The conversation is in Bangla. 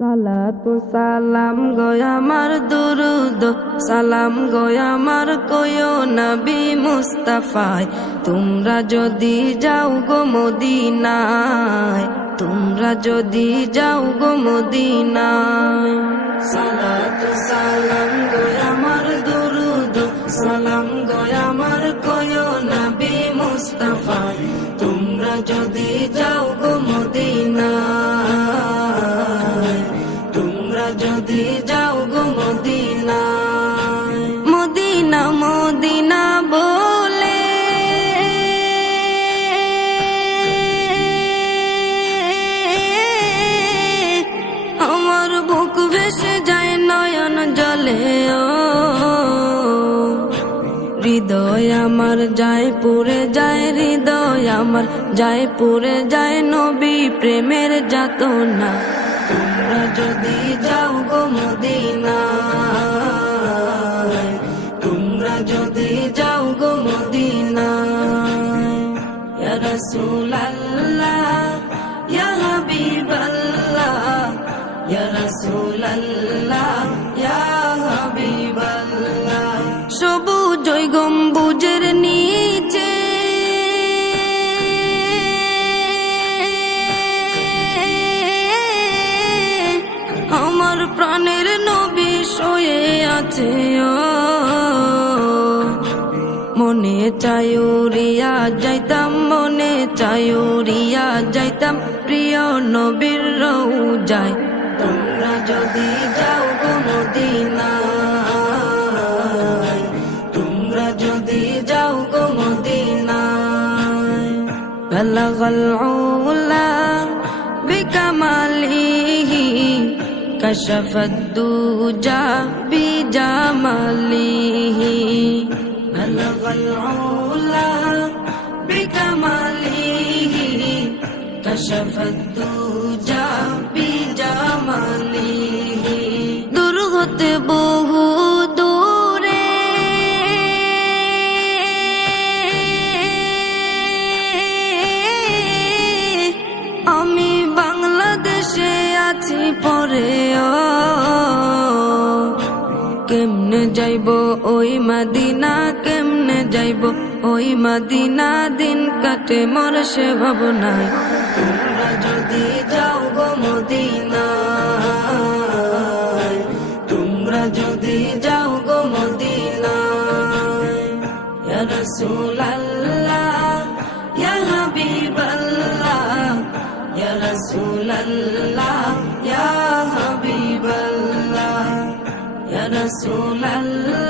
সালাতু সালাম গয় আমার দুরুদ, সালাম গয় আমার কয়ো নবী মুস্তাফায়। তোমরা যদি যাও গো মদিনায়, তোমরা যদি যাও গো মদিনায়। সালাতু সালাম গয় আমার দুরুদ, সালাম গয় আমার কয়ো নবী মুস্তাফায়। তোমরা যদি যাও গো মদিনা মদিনা আমার বুক ভেসে নয়ন জলে হৃদয় আমার যায় পুরে যায়, হৃদয় আমার যায় পুরে যায়। নবী প্রেমের যাত না তোমরা যদি যাও গো মদিনা। রাসূলুল্লাহ ইয়া হাবিবাল্লাহ ইয়া রাসূলুল্লাহ ইয়া হাবিবাল্লাহ সবুজ ওই গম্বুজের নিচে আমার প্রাণের নবী শোয়ে আছে, ও মনে চায়ুরিয়া যাইতাম মনে চায়ুরিয়া যাইতাম প্রিয় নবীর রৌ যায় তোমরা যদি যাও গো মদিনায় তোমরা যদি যাও গো মদিনায় বলগল উলা بكماله كشف الدجى بجماله بلغ العلا بكماله كشف الدجى بجماله দুর্গত বহু দূরে মাদিনা কেমনে যাইব? ওই মাদিনা দিন কাটে মর সে ভাবনায়। তোমরা যদি যাও গো মদিনা তোমরা যদি যাও গো মদিনা ইয়া রাসূলুল্লাহ ইয়া রাসূলুল্লাহ।